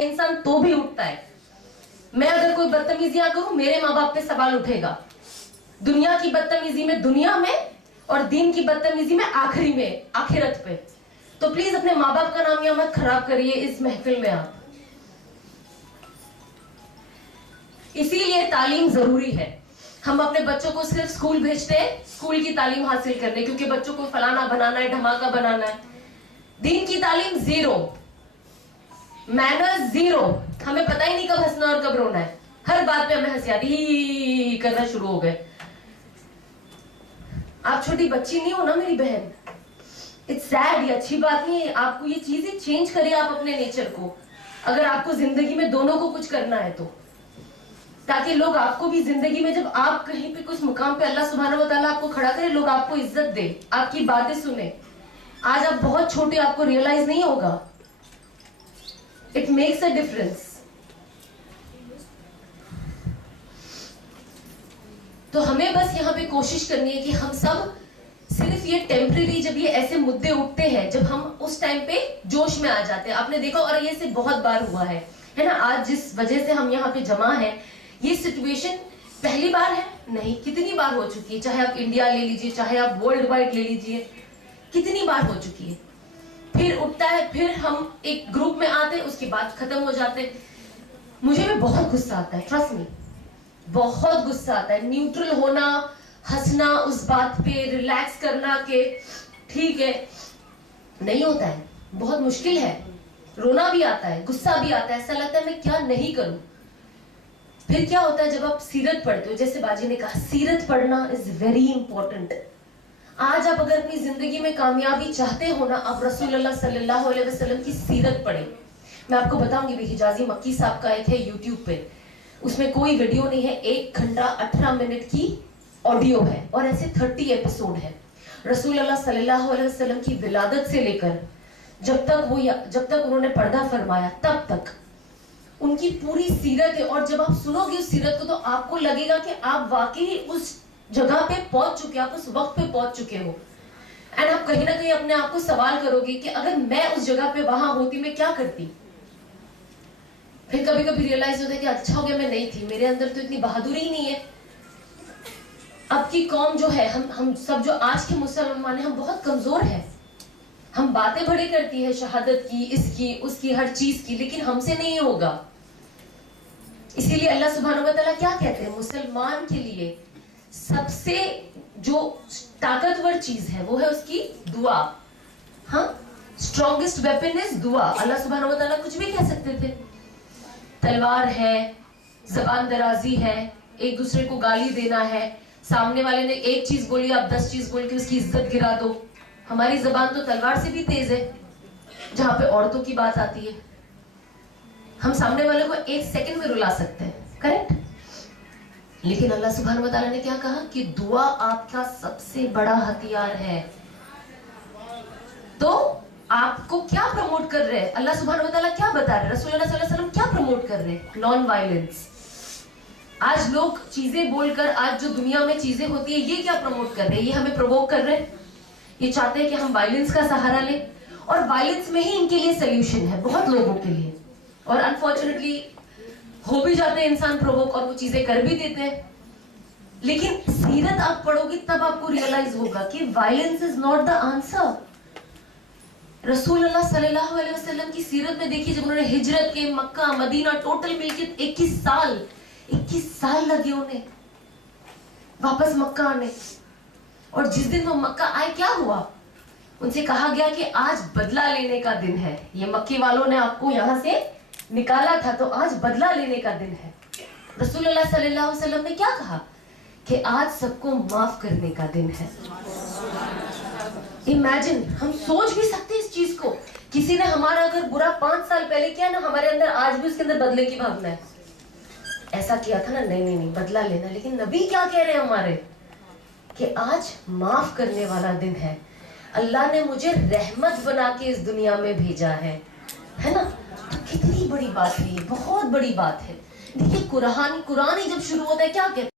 इंसान तो भी उठता है। मैं अगर कोई बदतमीजियां करूं, मेरे माँ बाप पे सवाल उठेगा। दुनिया की बदतमीजी में दुनिया में, और दीन की बदतमीजी में आखिरी में, आखिरत पे। तो प्लीज अपने माँ बाप का नाम या मत खराब करिए इस महफिल में आप। इसीलिए तालीम जरूरी है। हम अपने बच्चों को सिर्फ स्कूल भेजते हैं स्कूल की तालीम हासिल करने, क्योंकि बच्चों को फलाना बनाना है, धमाका बनाना है। दीन की तालीम जीरो, मैनर्स जीरो। हमें पता ही नहीं कब हंसना और कब रोना है। हर बात पे हमें हंसी आती, ही करना शुरू हो गए। आप छोटी बच्ची नहीं हो ना मेरी बहन। इट्स सैड, ये अच्छी बात नहीं है। आपको ये चीजें चेंज करिए आप अपने नेचर को, अगर आपको जिंदगी में दोनों को कुछ करना है तो, ताकि लोग आपको भी जिंदगी में, जब आप कहीं पे कुछ मुकाम पे अल्लाह सुब्हानहू व तआला आपको खड़ा करे, लोग आपको इज्जत दे, आपकी बातें सुने। आज आप बहुत छोटे, आपको रियलाइज नहीं होगा। It makes a difference. तो हमें बस यहाँ पे कोशिश करनी है कि हम सब सिर्फ ये टेम्परेरी, जब ये ऐसे मुद्दे उठते हैं, जब हम उस टाइम पे जोश में आ जाते हैं। आपने देखा, और ये से बहुत बार हुआ है ना। आज जिस वजह से हम यहाँ पे जमा हैं, ये सिचुएशन पहली बार है नहीं, कितनी बार हो चुकी है। चाहे आप इंडिया ले लीजिए, चाहे आप वर्ल्ड वाइड ले लीजिए, कितनी बार हो चुकी है। फिर उठता है, फिर हम एक ग्रुप में आते हैं, उसके बाद खत्म हो जाते हैं। मुझे भी बहुत गुस्सा आता है, ट्रस्ट मी, बहुत गुस्सा आता है। न्यूट्रल होना, हंसना उस बात पे, रिलैक्स करना के ठीक है, नहीं होता है, बहुत मुश्किल है। रोना भी आता है, गुस्सा भी आता है, ऐसा लगता है मैं क्या नहीं करूं। फिर क्या होता है जब आप सीरत पढ़ते हो, जैसे बाजी ने कहा, सीरत पढ़ना इज वेरी इंपॉर्टेंट। आज आप अगर अपनी जिंदगी में कामयाबी चाहते हो ना, आप रसूलुल्लाह सल्लल्लाहु अलैहि वसल्लम की सीरत पढ़ें। मैं आपको बताऊंगी भी, हिजाजी मक्की साहब का एक है यूट्यूब पे, उसमें कोई वीडियो नहीं है, 1 घंटा 18 मिनट की ऑडियो है, और ऐसे 30 एपिसोड है। रसूलुल्लाह सल्लल्लाहु अलैहि वसल्लम की विलादत से लेकर जब तक उन्होंने पर्दा फरमाया तब तक उनकी पूरी सीरत है। और जब आप सुनोगे उस सीरत को, तो आपको लगेगा कि आप वाकई उस जगह पे पहुंच चुके, आप उस वक्त पे पहुंच चुके हो। एंड आप कहीं ना कहीं अपने आप को सवाल करोगे कि अगर मैं उस जगह पे वहां होती, मैं क्या करती। फिर कभी कभी रियलाइज होता है कि अच्छा हो गया मैं नहीं थी, मेरे अंदर तो इतनी बहादुरी ही नहीं है। अब की कौम जो है, हम सब जो आज के मुसलमान हैं, हम बहुत कमजोर हैं। हम बातें बड़ी करती है शहादत की, इसकी उसकी, हर चीज की, लेकिन हमसे नहीं होगा। इसीलिए अल्लाह सुब्हानहू व तआला क्या कहते हैं, मुसलमान के लिए सबसे जो ताकतवर चीज है वो है उसकी दुआ। हाँ, स्ट्रॉन्गेस्ट वेपन इज दुआ। अल्लाह सुब्हानहू व तआला कुछ भी कह सकते थे, तलवार है, जबान दराजी है, एक दूसरे को गाली देना है, सामने वाले ने एक चीज बोली, आप 10 चीज बोल के उसकी इज्जत गिरा दो। हमारी जबान तो तलवार से भी तेज है। जहां पे औरतों की बात आती है, हम सामने वाले को 1 सेकंड में रुला सकते हैं, करेक्ट। लेकिन अल्लाह सुब्हानहू व तआला ने क्या कहा कि दुआ आपका सबसे बड़ा हथियार है। तो आपको क्या प्रमोट कर रहे हैं अल्लाह सुब्हानहू व तआला, क्या बता रहे हैं रसूलुल्लाह सल्लल्लाहु अलैहि वसल्लम, क्या प्रमोट कर रहे हैं, नॉन वायलेंस। आज लोग चीजें बोलकर, आज जो दुनिया में चीजें होती है, ये क्या प्रमोट कर रहे हैं, ये हमें प्रोवोक कर रहे हैं। ये चाहते हैं कि हम वायलेंस का सहारा लें, और वायलेंस में ही इनके लिए सोल्यूशन है बहुत लोगों के लिए। और अनफॉर्चुनेटली हो भी जाते हैं इंसान प्रोवोक, और वो चीजें कर भी देते हैं। लेकिन सीरत आप पढ़ोगे तब आपको रियलाइज होगा कि violence is not the answer. रसूलुल्लाह सल्लल्लाहु अलैहि वसल्लम की सीरत में देखिए, जब उन्होंने हिजरत के मक्का मदीना टोटल मिलकर 21 साल लगे उन्हें वापस मक्का आने। और जिस दिन वो मक्का आए, क्या हुआ, उनसे कहा गया कि आज बदला लेने का दिन है। ये मक्के वालों ने आपको यहां से निकाला था, तो आज बदला लेने का दिन है। रसूलुल्लाह सल्लल्लाहु अलैहि वसल्लम ने क्या कहा कि आज सबको माफ करने का दिन है। इमेजिन, हम सोच भी सकते हैं इस चीज को। किसी ने हमारा अगर बुरा 5 साल पहले किया ना, हमारे अंदर आज भी उसके अंदर बदले की भावना है। ऐसा किया था ना, नहीं बदला लेना। लेकिन नबी क्या कह रहे हैं हमारे, कि आज माफ करने वाला दिन है। अल्लाह ने मुझे रहमत बना के इस दुनिया में भेजा है ना। तो कितनी बड़ी बात है ये, बहुत बड़ी बात है। देखिए, कुरान ही जब शुरू होता है क्या कहते हैं,